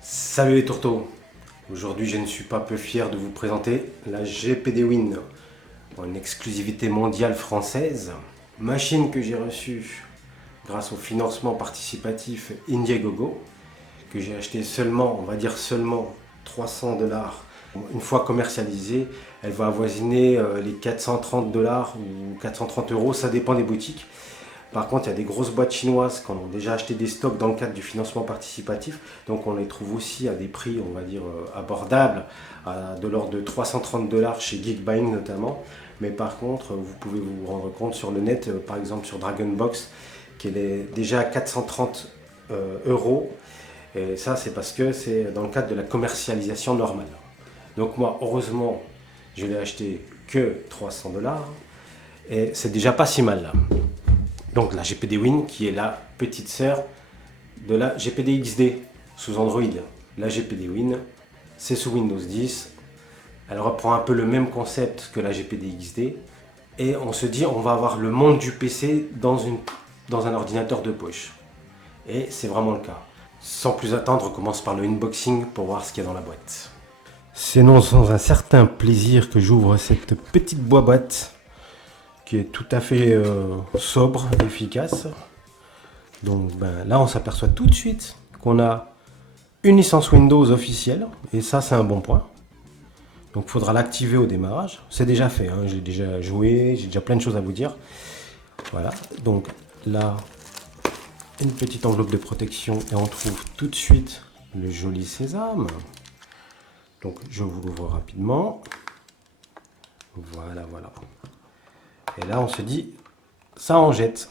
Salut les tourteaux. Aujourd'hui je ne suis pas peu fier de vous présenter la GPD Win en exclusivité mondiale française. Machine que j'ai reçue grâce au financement participatif Indiegogo, que j'ai acheté seulement, on va dire seulement 300 $. Une fois commercialisée, elle va avoisiner les 430 $ ou 430 €, ça dépend des boutiques. Par contre, il y a des grosses boîtes chinoises qui ont déjà acheté des stocks dans le cadre du financement participatif. Donc on les trouve aussi à des prix, on va dire, abordables, de l'ordre de 330 $ chez Geekbuying notamment. Mais par contre, vous pouvez vous rendre compte sur le net, par exemple sur Dragonbox, qu'elle est déjà à 430 €. Et ça, c'est parce que c'est dans le cadre de la commercialisation normale. Donc moi, heureusement, je l'ai acheté que 300 $. Et c'est déjà pas si mal là. Donc la GPD Win qui est la petite sœur de la GPD XD sous Android. La GPD Win, c'est sous Windows 10. Elle reprend un peu le même concept que la GPD XD. Et on se dit on va avoir le monde du PC dans un ordinateur de poche. Et c'est vraiment le cas. Sans plus attendre, on commence par le unboxing pour voir ce qu'il y a dans la boîte. C'est non sans un certain plaisir que j'ouvre cette petite boîte qui est tout à fait sobre et efficace. Donc là on s'aperçoit tout de suite qu'on a une licence Windows officielle et ça c'est un bon point. Donc il faudra l'activer au démarrage. C'est déjà fait, hein. J'ai déjà joué, j'ai déjà plein de choses à vous dire. Voilà, donc là une petite enveloppe de protection et on trouve tout de suite le joli sésame. Donc je vous l'ouvre rapidement. Voilà. Et là, on se dit, ça en jette.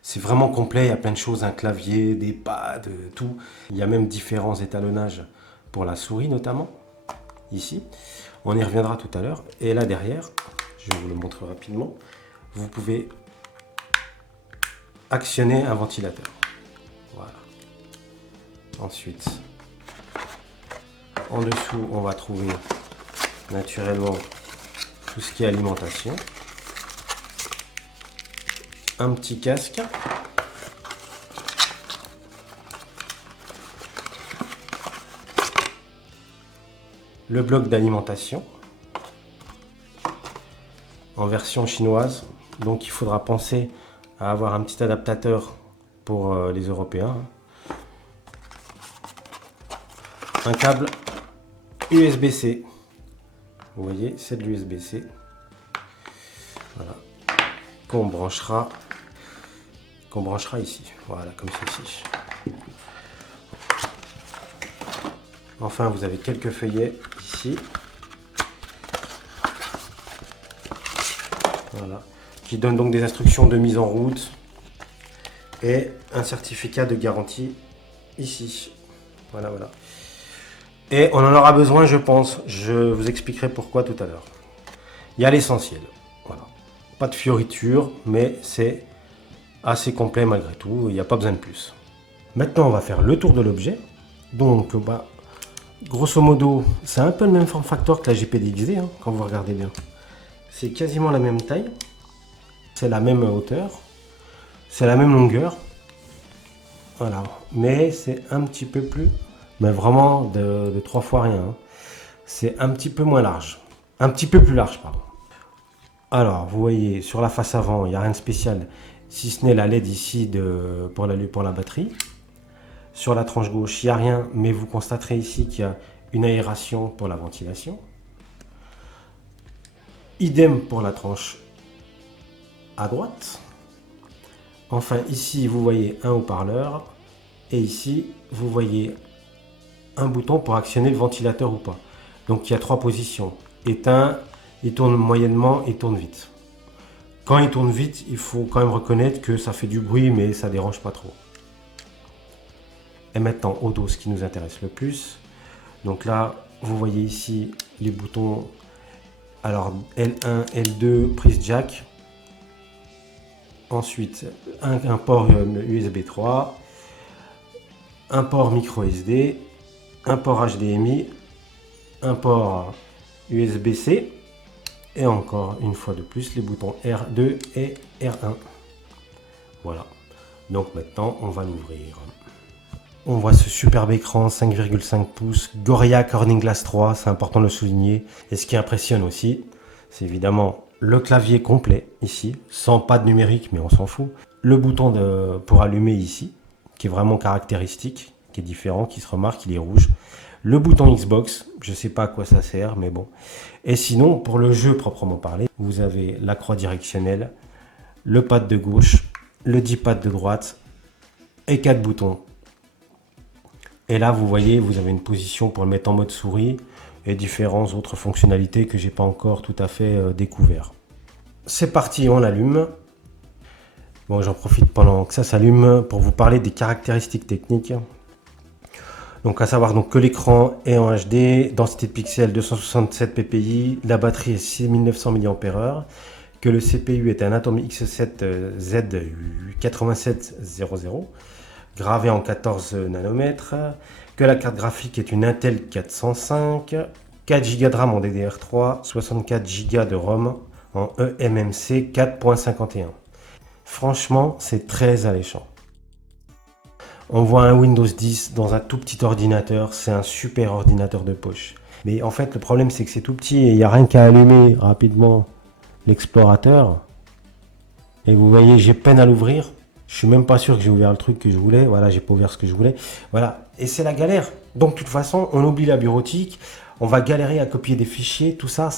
C'est vraiment complet, il y a plein de choses, un clavier, des pads, tout. Il y a même différents étalonnages pour la souris notamment, ici. On y reviendra tout à l'heure. Et là derrière, je vais vous le montrer rapidement, vous pouvez actionner un ventilateur. Voilà. Ensuite, en dessous, on va trouver naturellement tout ce qui est alimentation, un petit casque, le bloc d'alimentation en version chinoise, donc il faudra penser à avoir un petit adaptateur pour les Européens, un câble USB-C. Vous voyez, c'est de l'USB-C. Voilà. Qu'on branchera ici. Voilà, comme ceci. Enfin, vous avez quelques feuillets ici. Voilà. Qui donnent donc des instructions de mise en route et un certificat de garantie ici. Voilà. Et on en aura besoin, je pense. Je vous expliquerai pourquoi tout à l'heure. Il y a l'essentiel. Voilà. Pas de fioritures, mais c'est assez complet malgré tout. Il n'y a pas besoin de plus. Maintenant, on va faire le tour de l'objet. Donc, grosso modo, c'est un peu le même form factor que la GPD XD, hein, quand vous regardez bien. C'est quasiment la même taille. C'est la même hauteur. C'est la même longueur. Voilà. Mais c'est un petit peu plus... Mais vraiment de 3 fois rien. Hein. C'est un petit peu moins large. Un petit peu plus large, pardon. Alors, vous voyez, sur la face avant, il n'y a rien de spécial, si ce n'est la LED ici pour la batterie. Sur la tranche gauche, il n'y a rien, mais vous constaterez ici qu'il y a une aération pour la ventilation. Idem pour la tranche à droite. Enfin, ici, vous voyez un haut-parleur. Et ici, vous voyez un bouton pour actionner le ventilateur ou pas. Donc il y a 3 positions. Éteint, il tourne moyennement, il tourne vite. Quand il tourne vite, il faut quand même reconnaître que ça fait du bruit, mais ça dérange pas trop. Et maintenant au dos, ce qui nous intéresse le plus. Donc là, vous voyez ici les boutons. Alors L1, L2, prise jack. Ensuite, un port USB 3, un port micro SD, un port HDMI, un port USB-C et encore une fois de plus les boutons R2 et R1. Voilà. Donc maintenant, on va l'ouvrir. On voit ce superbe écran 5,5 pouces, Gorilla Corning Glass 3, c'est important de le souligner. Et ce qui impressionne aussi, c'est évidemment le clavier complet ici, sans pad numérique, mais on s'en fout. Le bouton pour allumer ici, qui est vraiment caractéristique, qui est différent, qui se remarque, il est rouge. Le bouton Xbox, je ne sais pas à quoi ça sert, mais bon. Et sinon, pour le jeu proprement parlé, vous avez la croix directionnelle, le pad de gauche, le D-pad de droite et 4 boutons. Et là, vous voyez, vous avez une position pour le mettre en mode souris et différentes autres fonctionnalités que j'ai pas encore tout à fait découvert. C'est parti, on l'allume. Bon, j'en profite pendant que ça s'allume pour vous parler des caractéristiques techniques. Donc, à savoir donc, que l'écran est en HD, densité de pixels 267 ppi, la batterie est 6900 mAh, que le CPU est un Atom X7Z8700, gravé en 14 nanomètres, que la carte graphique est une Intel 405, 4 Go de RAM en DDR3, 64 Go de ROM en eMMC 4.51. Franchement, c'est très alléchant. On voit un Windows 10 dans un tout petit ordinateur, c'est un super ordinateur de poche. Mais en fait, le problème, c'est que c'est tout petit et il n'y a rien qu'à allumer rapidement l'explorateur. Et vous voyez, j'ai peine à l'ouvrir. Je suis même pas sûr que j'ai ouvert le truc que je voulais. Voilà, j'ai pas ouvert ce que je voulais. Voilà, et c'est la galère. Donc, de toute façon, on oublie la bureautique. On va galérer à copier des fichiers. Tout ça,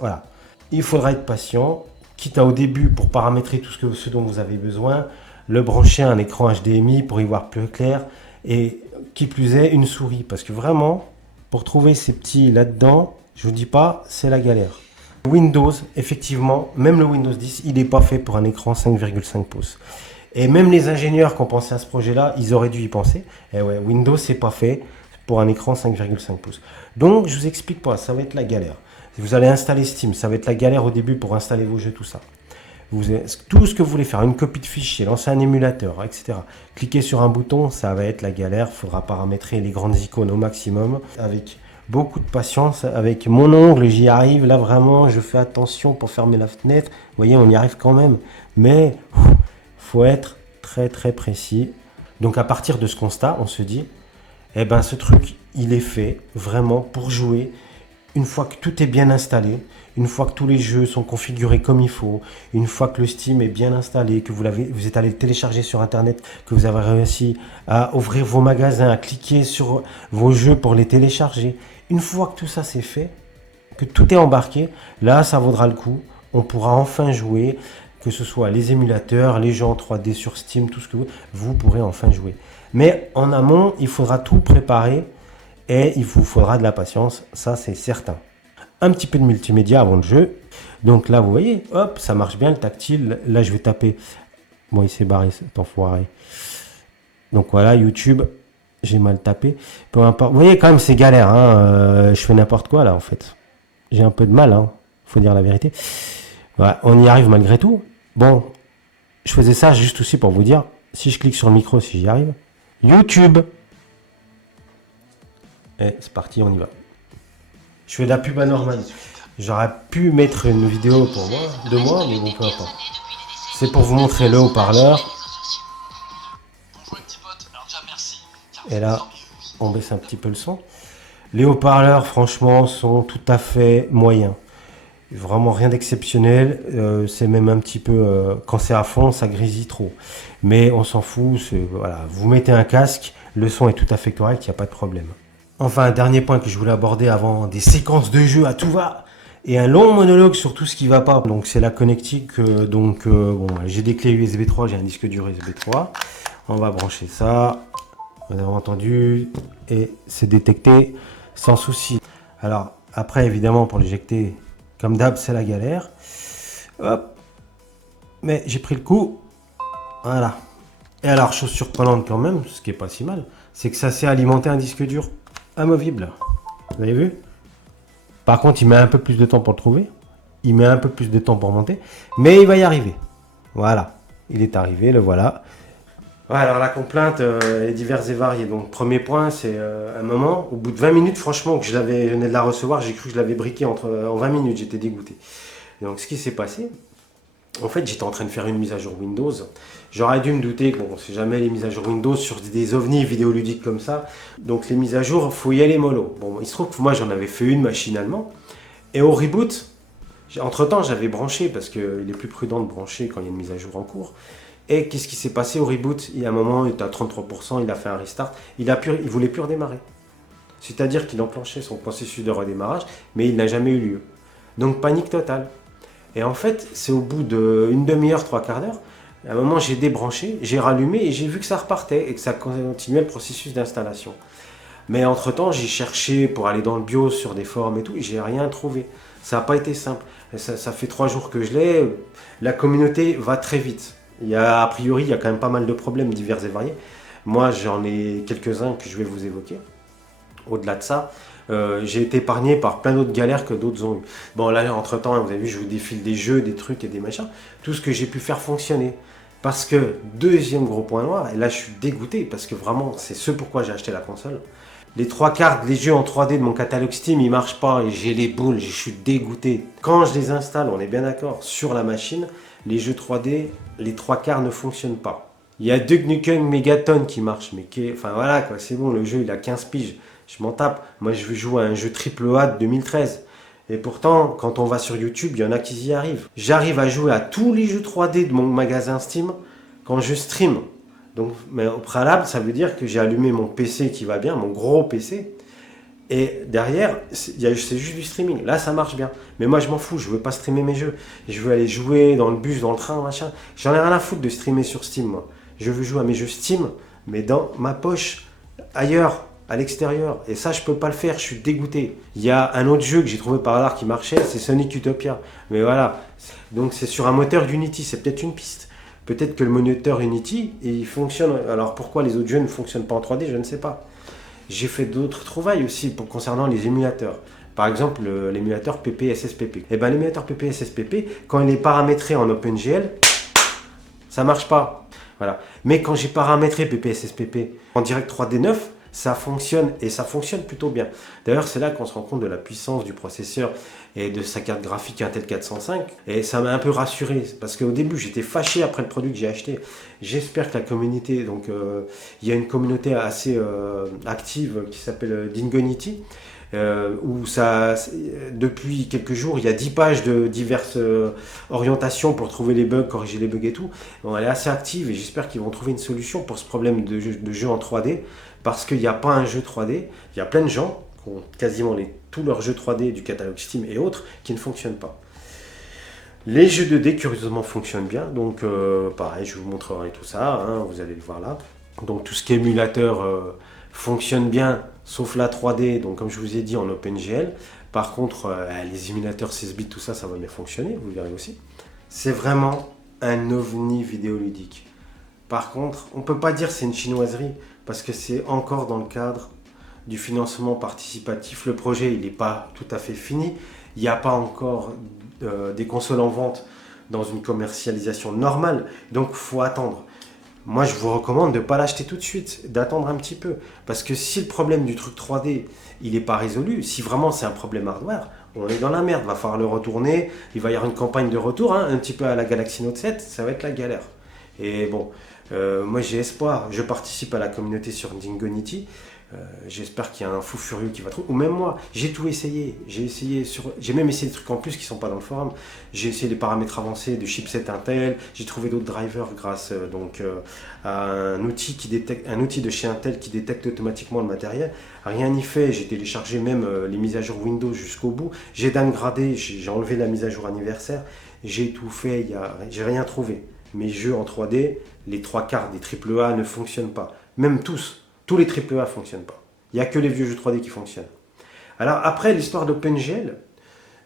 voilà. Il faudra être patient. Quitte à au début, pour paramétrer tout ce dont vous avez besoin, le brancher à un écran HDMI pour y voir plus clair. Et qui plus est, une souris. Parce que vraiment, pour trouver ces petits là-dedans, je vous dis pas, c'est la galère. Windows, effectivement, même le Windows 10, il n'est pas fait pour un écran 5,5 pouces. Et même les ingénieurs qui ont pensé à ce projet-là, ils auraient dû y penser. Et ouais, Windows, c'est pas fait pour un écran 5,5 pouces. Donc, je vous explique pas, ça va être la galère. Vous allez installer Steam, ça va être la galère au début pour installer vos jeux, tout ça. Tout ce que vous voulez faire, une copie de fichier, lancer un émulateur, etc. Cliquez sur un bouton, ça va être la galère. Il faudra paramétrer les grandes icônes au maximum avec beaucoup de patience. Avec mon ongle, j'y arrive. Là, vraiment, je fais attention pour fermer la fenêtre. Vous voyez, on y arrive quand même. Mais faut être très très précis. Donc à partir de ce constat, on se dit, eh ben ce truc, il est fait vraiment pour jouer. Une fois que tout est bien installé, une fois que tous les jeux sont configurés comme il faut, une fois que le Steam est bien installé, que vous êtes allé le télécharger sur Internet, que vous avez réussi à ouvrir vos magasins, à cliquer sur vos jeux pour les télécharger. Une fois que tout ça c'est fait, que tout est embarqué, là ça vaudra le coup. On pourra enfin jouer, que ce soit les émulateurs, les jeux en 3D sur Steam, tout ce que vous pourrez enfin jouer. Mais en amont, il faudra tout préparer et il vous faudra de la patience, ça c'est certain. Un petit peu de multimédia avant le jeu. Donc là, vous voyez, hop, ça marche bien le tactile. Là, je vais taper. Bon, il s'est barré, cet enfoiré. Donc voilà, YouTube, j'ai mal tapé. Peu importe. Vous voyez, quand même, c'est galère. Hein. Je fais n'importe quoi là, en fait. J'ai un peu de mal, hein. Faut dire la vérité. Voilà, on y arrive malgré tout. Bon, je faisais ça juste aussi pour vous dire, si je clique sur le micro, si j'y arrive. YouTube. Et c'est parti, on y va. Je fais de la pub anormale. J'aurais pu mettre une vidéo pour moi, de moi, mais bon, peu importe. C'est pour vous montrer le haut-parleur. Et là, on baisse un petit peu le son. Les haut-parleurs, franchement, sont tout à fait moyens. Vraiment rien d'exceptionnel. C'est même un petit peu... quand c'est à fond, ça grésille trop. Mais on s'en fout. Voilà. Vous mettez un casque, le son est tout à fait correct, il n'y a pas de problème. Enfin, un dernier point que je voulais aborder avant des séquences de jeu à tout va et un long monologue sur tout ce qui va pas. Donc, c'est la connectique. Bon, j'ai des clés USB 3, j'ai un disque dur USB 3. On va brancher ça. Vous avez entendu et c'est détecté sans souci. Alors, après, évidemment, pour l'éjecter, comme d'hab, c'est la galère. Hop. Mais j'ai pris le coup. Voilà. Et alors, chose surprenante quand même, ce qui est pas si mal, c'est que ça sait alimenter un disque dur amovible. Vous avez vu? Par contre, il met un peu plus de temps pour le trouver. Il met un peu plus de temps pour monter. Mais il va y arriver. Voilà. Il est arrivé, le voilà. Ouais, alors la complainte est diverse et variée. Donc, premier point, c'est un moment, au bout de 20 minutes, franchement, que je venais de la recevoir, j'ai cru que je l'avais briqué en 20 minutes. J'étais dégoûté. Donc, ce qui s'est passé, En fait, j'étais en train de faire une mise à jour Windows. J'aurais dû me douter que bon, c'est jamais les mises à jour Windows sur des ovnis vidéoludiques comme ça. Donc les mises à jour, il faut y aller mollo. Bon, il se trouve que moi j'en avais fait une machinalement. Et au reboot, entre-temps j'avais branché parce qu'il est plus prudent de brancher quand il y a une mise à jour en cours. Et qu'est-ce qui s'est passé au reboot? Il y a un moment, il était à 33%, il a fait un restart. Il voulait plus redémarrer. C'est-à-dire qu'il enclenchait son processus de redémarrage, mais il n'a jamais eu lieu. Donc panique totale. Et en fait, c'est au bout d'une demi-heure, trois quarts d'heure, à un moment j'ai débranché, j'ai rallumé et j'ai vu que ça repartait et que ça continuait le processus d'installation. Mais entre-temps, j'ai cherché pour aller dans le BIOS sur des forums et tout, et j'ai rien trouvé. Ça n'a pas été simple. Ça fait 3 jours que je l'ai. La communauté va très vite. A priori, il y a quand même pas mal de problèmes divers et variés. Moi, j'en ai quelques-uns que je vais vous évoquer. Au-delà de ça, j'ai été épargné par plein d'autres galères que d'autres ont eu. Bon, là, entre-temps, vous avez vu, je vous défile des jeux, des trucs et des machins. Tout ce que j'ai pu faire fonctionner. Parce que, deuxième gros point noir, et là, je suis dégoûté, parce que vraiment, c'est ce pourquoi j'ai acheté la console. Les 3/4 des jeux en 3D de mon catalogue Steam, ils marchent pas et j'ai les boules, je suis dégoûté. Quand je les installe, on est bien d'accord, sur la machine, les jeux 3D, les 3/4 ne fonctionnent pas. Il y a Duke Nukem Megaton qui marche, mais enfin voilà quoi, c'est bon, le jeu il a 15 piges, je m'en tape. Moi je veux jouer à un jeu AAA de 2013. Et pourtant, quand on va sur YouTube, il y en a qui y arrivent. J'arrive à jouer à tous les jeux 3D de mon magasin Steam quand je stream. Donc, mais au préalable, ça veut dire que j'ai allumé mon PC qui va bien, mon gros PC. Et derrière, c'est juste du streaming. Là, ça marche bien. Mais moi, je m'en fous. Je veux pas streamer mes jeux. Je veux aller jouer dans le bus, dans le train, machin. J'en ai rien à foutre de streamer sur Steam, moi. Je veux jouer à mes jeux Steam, mais dans ma poche, ailleurs, à l'extérieur. Et ça, je peux pas le faire. Je suis dégoûté. Il y a un autre jeu que j'ai trouvé par hasard qui marchait, c'est Sonic Utopia. Mais voilà. Donc, c'est sur un moteur Unity. C'est peut-être une piste. Peut-être que le moteur Unity, il fonctionne. Alors, pourquoi les autres jeux ne fonctionnent pas en 3D, je ne sais pas. J'ai fait d'autres trouvailles aussi concernant les émulateurs. Par exemple, l'émulateur PP-SSPP. Et bien, l'émulateur PP-SSPP, quand il est paramétré en OpenGL, ça marche pas. Voilà. Mais quand j'ai paramétré PP-SSPP en Direct 3D 9, ça fonctionne et ça fonctionne plutôt bien. D'ailleurs, c'est là qu'on se rend compte de la puissance du processeur et de sa carte graphique Intel 405. Et ça m'a un peu rassuré parce qu'au début, j'étais fâché après le produit que j'ai acheté. J'espère que la communauté, donc il y a une communauté assez active qui s'appelle Dingonity. Où ça, depuis quelques jours, il y a 10 pages de diverses orientations pour trouver les bugs, corriger les bugs et tout. Bon, elle est assez active et j'espère qu'ils vont trouver une solution pour ce problème de jeu en 3D parce qu'il n'y a pas un jeu 3D. Il y a plein de gens qui ont quasiment tous leurs jeux 3D du catalogue Steam et autres qui ne fonctionnent pas. Les jeux 2D curieusement fonctionnent bien, donc pareil, je vous montrerai tout ça, hein, vous allez le voir là. Donc tout ce qui est émulateur fonctionne bien, sauf la 3D, donc comme je vous ai dit en OpenGL. Par contre, les émulateurs 16 bits, tout ça, ça va bien fonctionner, vous le verrez aussi. C'est vraiment un ovni vidéoludique. Par contre, on ne peut pas dire que c'est une chinoiserie, parce que c'est encore dans le cadre du financement participatif. Le projet, il n'est pas tout à fait fini. Il n'y a pas encore des consoles en vente dans une commercialisation normale, donc il faut attendre. Moi, je vous recommande de ne pas l'acheter tout de suite, d'attendre un petit peu. Parce que si le problème du truc 3D, il n'est pas résolu, si vraiment c'est un problème hardware, on est dans la merde, il va falloir le retourner, il va y avoir une campagne de retour, hein, un petit peu à la Galaxy Note 7, ça va être la galère. Et bon, moi j'ai espoir, je participe à la communauté sur Dingonity, j'espère qu'il y a un fou furieux qui va trouver, ou même moi, j'ai tout essayé, j'ai même essayé des trucs en plus qui ne sont pas dans le forum, j'ai essayé les paramètres avancés de chipset Intel, j'ai trouvé d'autres drivers grâce à un outil de chez Intel qui détecte automatiquement le matériel, rien n'y fait, j'ai téléchargé même les mises à jour Windows jusqu'au bout, j'ai downgradé, j'ai enlevé la mise à jour anniversaire, j'ai tout fait, j'ai rien trouvé. Mes jeux en 3D, les 3/4 des AAA ne fonctionnent pas, même tous les AAA ne fonctionnent pas. Il n'y a que les vieux jeux 3D qui fonctionnent. Alors après, l'histoire d'OpenGL,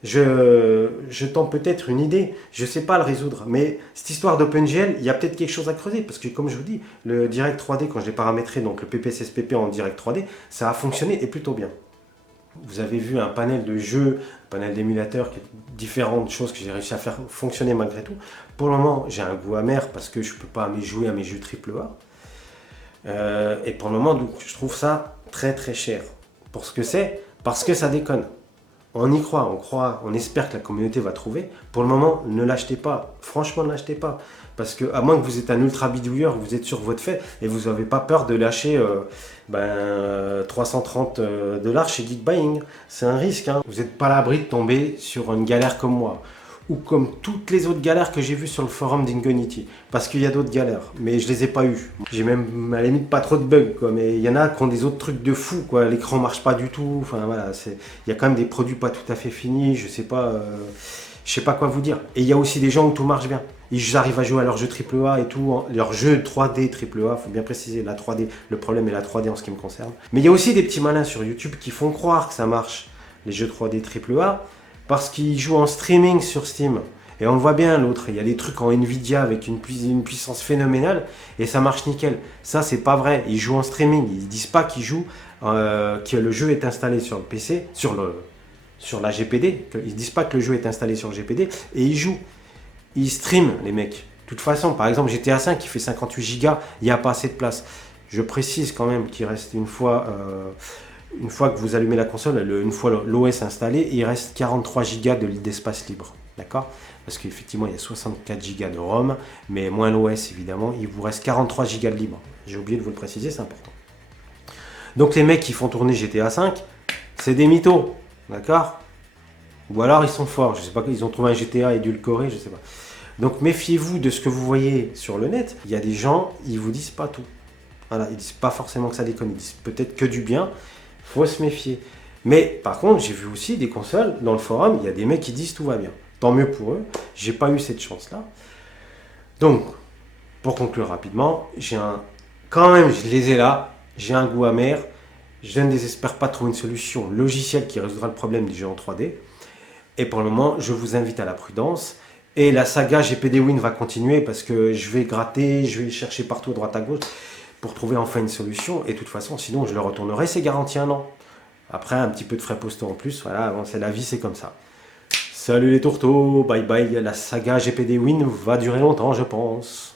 je tente peut-être une idée, je ne sais pas le résoudre, mais cette histoire d'OpenGL, il y a peut-être quelque chose à creuser, parce que comme je vous dis, le Direct 3D, quand je l'ai paramétré, donc le PPSSPP en Direct 3D, ça a fonctionné et plutôt bien. Vous avez vu un panel de jeux, un panel d'émulateurs, différentes choses que j'ai réussi à faire fonctionner malgré tout. Pour le moment, j'ai un goût amer parce que je ne peux pas jouer à mes jeux AAA. Et pour le moment, donc, je trouve ça très très cher. Pour ce que c'est, parce que ça déconne. On y croit, on espère que la communauté va trouver. Pour le moment, ne l'achetez pas. Franchement, ne l'achetez pas. Parce que, à moins que vous êtes un ultra bidouilleur, vous êtes sur votre fait et vous n'avez pas peur de lâcher 330 $ chez Geek Buying. C'est un risque. Hein. Vous n'êtes pas à l'abri de tomber sur une galère comme moi. Ou comme toutes les autres galères que j'ai vues sur le forum d'Ingonity. Parce qu'il y a d'autres galères, mais je les ai pas eues. J'ai même à la limite pas trop de bugs, quoi. Mais il y en a qui ont des autres trucs de fou, quoi. L'écran marche pas du tout. Enfin voilà, il y a quand même des produits pas tout à fait finis. Je sais pas quoi vous dire. Et il y a aussi des gens où tout marche bien. Ils arrivent à jouer à leur jeu AAA et tout, leur jeu 3D AAA, faut bien préciser, la 3D, le problème est la 3D en ce qui me concerne. Mais il y a aussi des petits malins sur YouTube qui font croire que ça marche, les jeux 3D AAA, parce qu'ils jouent en streaming sur Steam. Et on le voit bien l'autre, il y a des trucs en Nvidia avec une puissance phénoménale et ça marche nickel. Ça c'est pas vrai, ils jouent en streaming, ils disent pas qu'ils jouent, que le jeu est installé sur le PC, sur la GPD, ils disent pas que le jeu est installé sur le GPD et ils jouent. Ils streament les mecs. De toute façon, par exemple GTA 5 qui fait 58 Go, il n'y a pas assez de place. Je précise quand même qu'il reste une fois que vous allumez la console, une fois l'OS installé, il reste 43 Go d'espace libre. D'accord? Parce qu'effectivement, il y a 64 Go de ROM, mais moins l'OS évidemment, il vous reste 43 Go de libre. J'ai oublié de vous le préciser, c'est important. Donc les mecs qui font tourner GTA 5, c'est des mythos. D'accord? Ou alors ils sont forts, je sais pas, ils ont trouvé un GTA édulcoré, je sais pas. Donc méfiez-vous de ce que vous voyez sur le net. Il y a des gens, ils vous disent pas tout. Voilà, ils disent pas forcément que ça déconne, ils disent peut-être que du bien. Faut se méfier. Mais par contre, j'ai vu aussi des consoles dans le forum, il y a des mecs qui disent tout va bien. Tant mieux pour eux. J'ai pas eu cette chance-là. Donc, pour conclure rapidement, quand même, je les ai là. J'ai un goût amer. Je ne désespère pas de trouver une solution logicielle qui résoudra le problème des jeux en 3D. Et pour le moment, je vous invite à la prudence. Et la saga GPD Win va continuer parce que je vais gratter, je vais chercher partout à droite à gauche pour trouver enfin une solution. Et de toute façon, sinon, je le retournerai. C'est garanti 1 an. Après, un petit peu de frais postaux en plus. Voilà, bon, c'est la vie, c'est comme ça. Salut les tourteaux, bye bye. La saga GPD Win va durer longtemps, je pense.